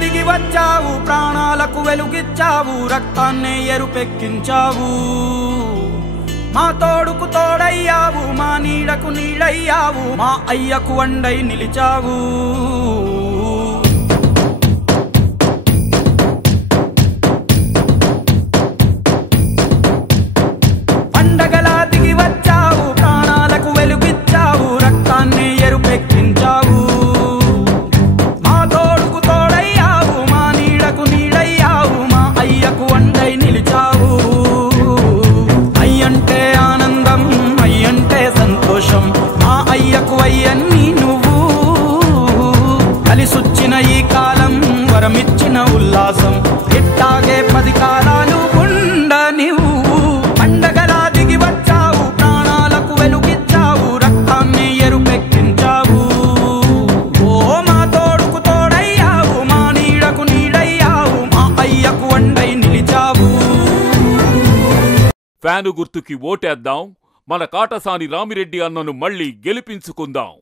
దిగి వచ్చావు, ప్రాణాలకు వెలుగిచ్చావు, రక్తాన్నే ఎరుపెక్కించావు. మా తోడుకు తోడయ్యావు, మా నీడకు నీడయ్యావు, మా అయ్యకు వండై నిలిచావు. పండగలా దిగి వచ్చావు, ప్రాణాలకు వెలుగిచ్చావు, రక్తాన్నే ఎరుపెక్కించావు. మా తోడుకు తోడయ్యావు, మా నీడకు నీడయ్యావు, మా అయ్యకు వండై నిలిచావు. అయ్యంటే ఆనందం, అయ్యంటే సంతోషం, మా అయ్యకు అయ్యన్ని నువ్వు. కలిసొచ్చిన ఈ కాలం వరమిచ్చిన ఉల్లాసం, ఇట్టాగే 10 కాలాలు ఉండనివ్వు. పండగలా దిగి వచ్చావు, ప్రాణాలకు వెలుగిచ్చావు, రక్తాన్ని ఎరుపెక్కించావు. ఓ మా తోడుకు తోడయ్యావు, మా నీడకు నీడయ్యావు, మా అయ్యకు వండై నిలిచావు. ఫ్యాను గుర్తుకి ఓటేద్దాం, మన కాటసాని రామిరెడ్డి అన్నను మళ్ళీ గెలిపించుకుందాం.